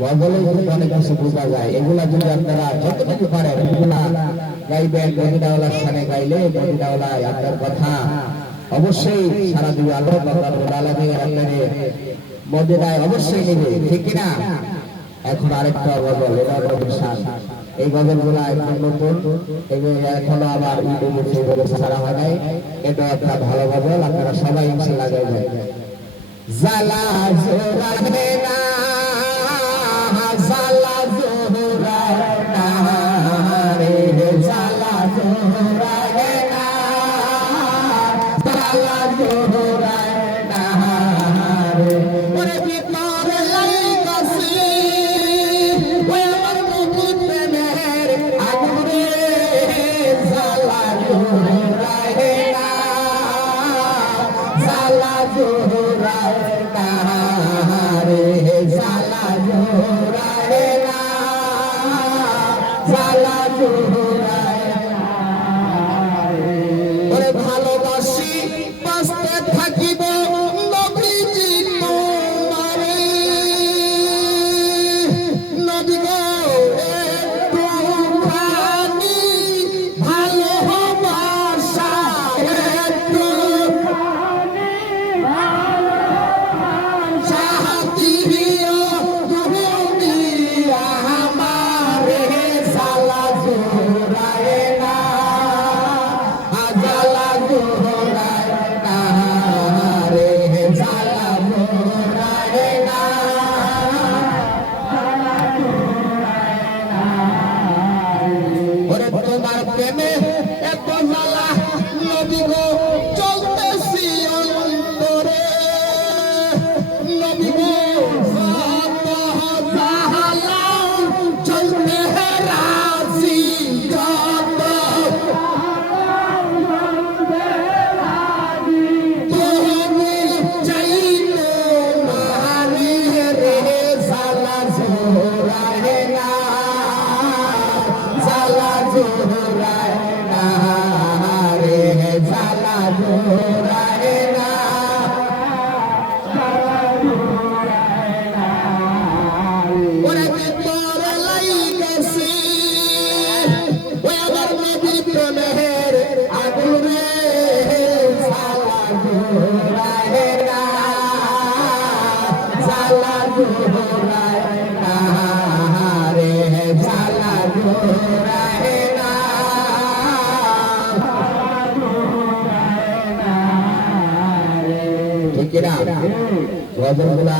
গজলে কিন্তু অনেক কিছু বোঝা যায়। এগুলা যদি আপনারা যতটুকু পারেন এগুলা গাইবেন, মদিনাওয়ালার স্থানে গাইলে মদিনাওয়ালায় আপনার কথা অবশ্যই সারা দুই আল্লাহ রাব্বুল আলামিন আপনাদের মদিনায় অবশ্যই নেবে, ঠিক কিনা? এখন আরেকটা গজল, এটা এই গজলগুলা একদম নতুন, এখনো আবার ইউটিউবে সেইভাবে ছাড়া হয় নাই। এটা একটা ভালো গজল, আপনারা সবাই ইনশাআল্লাহ গাইবেন। জালা জোরাবে না, জালা জোরাবে না রে, জালা জোরাবে না, জালা জোরাবে না রে। ওরে বিপদ লাইগাছি ওই আমার মুকুট প্রেমের আগুন রে, জালা জোরাবে না, জালা জোরাবে না রে, জালা জোরাবে না, জালা জোরাবে না রে। ওরে ভালোবাসি বাঁচতে থাকিব নবীজি তোমারে, নবী গো একটুখানি ভালোবাসা, একটুখানি ভালোবাসা দিও তুমি আমারে, জালা জোরাবে না, জালা জোরাবে না রে, জালা জোরাবে না, ওরে তোমার প্রেমে এত জ্বালা নবী গো চলতেছি অন্তরে, নবী গো যত জ্বালা চলতে রাজি, যত তুমি চাইতো মারি রে, জালা জোরাবে না, জালা জোরাবে না রে, জালা জোরাবে না, ওরে তোর লাইগাছি ওই আমার নবীর প্রেমের আগুন রে, জালা জোরাবে না, জালা জোরাবে না রে, জালা জোরাবে না, ঠিক কিনা গজলগুলা